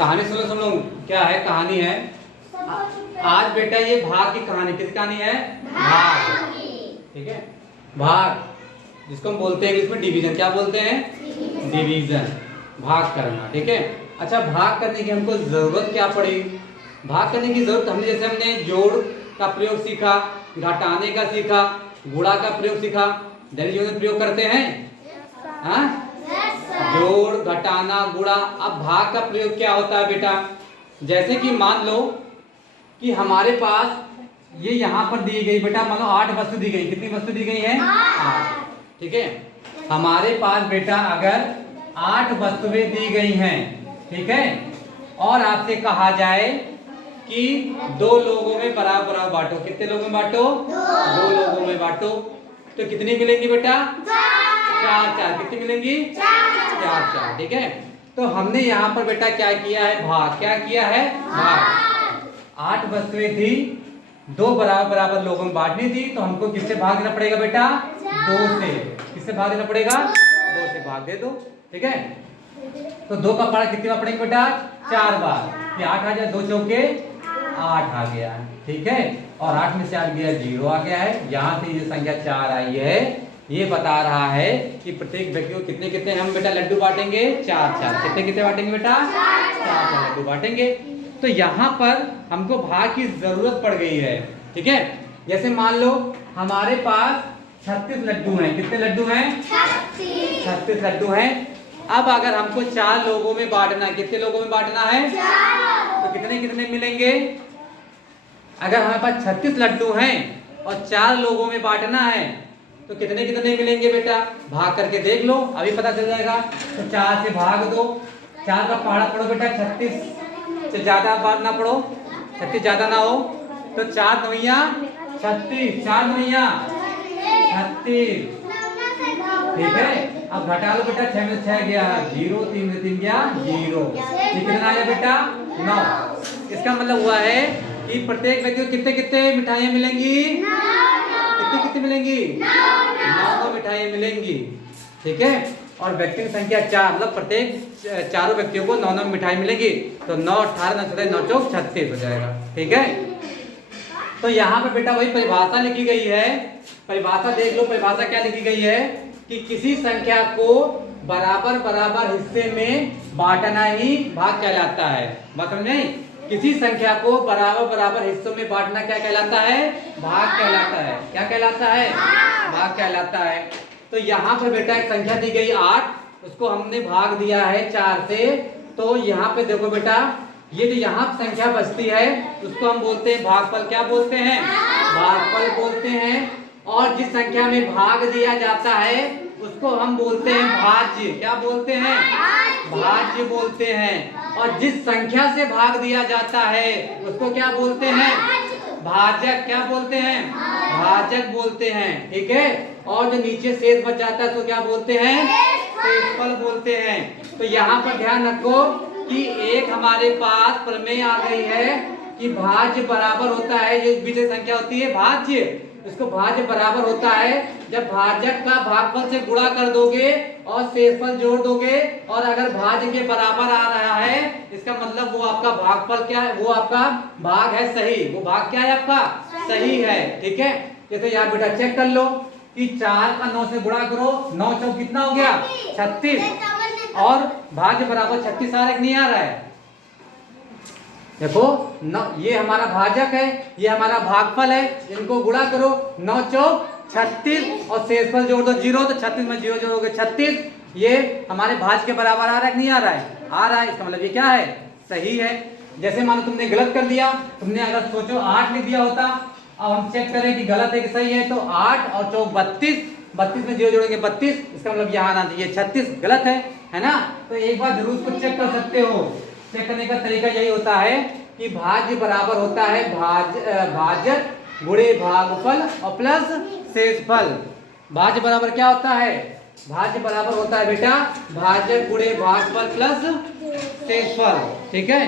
कहानी सुन लो। क्या है कहानी है? आज बेटा ये भाग की कहानी, किस कहानी है? भाग। ठीक है, भाग जिसको हम बोलते हैं इंग्लिश में डिवीजन। क्या बोलते हैं? डिवीजन, भाग करना। ठीक है, अच्छा भाग करने की हमको जरूरत क्या पड़ी? भाग करने की जरूरत हमने जोड़ का प्रयोग सीखा, घटाने का सीखा, गुणा का प्रयोग सीखा। दैनिक जीवन में प्रयोग करते हैं हाँ? जोड़, घटाना, गुणा। अब भाग का प्रयोग क्या होता है बेटा? जैसे कि मान लो कि हमारे पास ये यहाँ पर दी गई बेटा, मान लो 8 वस्तु दी गई। कितनी वस्तु दी गई है? 8। ठीक है, हमारे पास बेटा अगर 8 वस्तुएं दी गई हैं, ठीक है, और आपसे कहा जाए कि 2 लोगों में बराबर बांटो। कितने लोगों में बांटो? 2 लोगों में बांटो। तो कितनी मिलेंगी बेटा? 4। कितनी मिलेंगी? 4। ठीक है, तो हमने यहाँ पर बेटा क्या किया है? भाग। क्या किया है? भाग। 8 वस्तुएं थी, 2 बराबर लोगों में बांटनी थी, तो हमको किससे भाग देना पड़ेगा बेटा? 2 से। किससे भाग देना पड़ेगा? 2 से भाग दे दो। ठीक है, तो 2 का पारा कितनी बार पड़ेंगे बेटा? 4 बार। 8 आ जाए, 2 चौके 8 आ गया। ठीक है, और 8 में से आ गया 0 आ गया है। यहाँ से ये संख्या 4 आई है, ये बता रहा है कि प्रत्येक व्यक्ति को कितने कितने हम बेटा लड्डू बांटेंगे? 4। कितने कितने बांटेंगे बेटा? 4 लड्डू बांटेंगे। तो यहाँ पर हमको भाग की जरूरत पड़ गई है। ठीक है, जैसे मान लो हमारे पास 36 लड्डू हैं। कितने लड्डू हैं? 36 लड्डू हैं। अब अगर हमको 4 लोगों में बांटना है, कितने लोगों में बांटना है? 4। तो कितने कितने मिलेंगे? अगर हमारे पास 36 लड्डू हैं और 4 लोगों में बांटना है तो कितने कितने मिलेंगे बेटा? भाग करके देख लो, अभी पता चल जाएगा। तो 4 से भाग दो। 4 का पहाड़ा पढ़ो बेटा, 36 से ज्यादा बात ना पढ़ो, 36 ज्यादा ना हो। तो 4 नवैया 36, 4 नवैया 36। ठीक है, अब घटा लो बेटा, 6 में 6 गया 0, 3 में 3 गया 0। कितना आया बेटा? 9। इसका मतलब हुआ है कि प्रत्येक व्यक्ति को कितने कितने मिठाइयाँ मिलेंगी? कितनी मिलेंगी? 9 मिठाइयाँ मिलेंगी। ठीक है, और व्यक्ति की संख्या 4, मतलब प्रत्येक 4 व्यक्तियों को 9 मिठाई मिलेगी। तो 9 18 9 14 9 चौक 36 हो जाएगा। ठीक है, तो यहाँ पे बेटा वही परिभाषा लिखी गई है। परिभाषा देख लो, परिभाषा क्या लिखी गई है कि किसी संख्या को बराबर हिस्से में बांटना ही भाग कहलाता है। बात समझ नहीं? किसी संख्या को बराबर हिस्सों में बांटना क्या कहलाता है? भाग कहलाता है। क्या कहलाता है? भाग कहलाता है। तो यहाँ पर बेटा एक संख्या दी गई 8, उसको हमने भाग दिया है 4 से। तो यहाँ पे देखो बेटा, ये जो यहाँ संख्या बचती है उसको हम बोलते हैं भागफल। क्या बोलते हैं? भागफल बोलते हैं। और जिस संख्या में भाग दिया जाता है उसको हम बोलते हैं भाज्य। क्या बोलते हैं? भाज्य बोलते हैं। और जिस संख्या से भाग दिया जाता है उसको क्या बोलते हैं? भाजक। क्या बोलते हैं? भाजक बोलते हैं। ठीक है, और जो नीचे शेष बच जाता है तो क्या बोलते हैं? शेषफल बोलते हैं। तो यहाँ पर ध्यान रखो कि एक हमारे पास प्रमेय आ गई है कि भाज्य बराबर होता है, जो बीच संख्या होती है भाज्य, इसको भाज्य बराबर होता है जब भाजक का भागफल से गुणा कर दोगे और शेषफल जोड़ दोगे। और अगर भाज्य के बराबर आ रहा है इसका मतलब वो आपका भागफल क्या है? वो आपका भाग है सही। वो भाग क्या है आपका? सही है। ठीक है, जैसे यहाँ बेटा चेक कर लो कि 4 का 9 से गुणा करो, 9 चौक कितना हो गया? 36। और भाज्य बराबर 36 आ रहा है नहीं आ रहा है? देखो ये हमारा भाजक है, ये हमारा भागफल है, इनको गुणा करो, 9 चौक 36 और शेषफल जोड़ दो 0, तो 36 में 0 जोड़ोगे 36। ये हमारे भाज्य के बराबर आ रहा है कि नहीं आ रहा है? आ रहा है। इसका मतलब ये क्या है? सही है। जैसे मानो तुमने गलत कर दिया, तुमने अगर सोचो 8 लिख दिया होता, अब हम चेक करें कि गलत है कि सही है, तो 8 और चौक 32, 32 में 0 जोड़ेंगे 32, इसका मतलब यहाँ आना चाहिए 36, गलत है ना? तो एक बार जरूर उसको चेक कर सकते हो। चेक करने का तरीका यही होता है कि भाज्य बराबर होता है भाजक गुणे भागफल और प्लस शेषफल। भाज्य बराबर क्या होता है? भाज्य बराबर होता है बेटा भाजक गुणे भागफल प्लस शेषफल। ठीक है।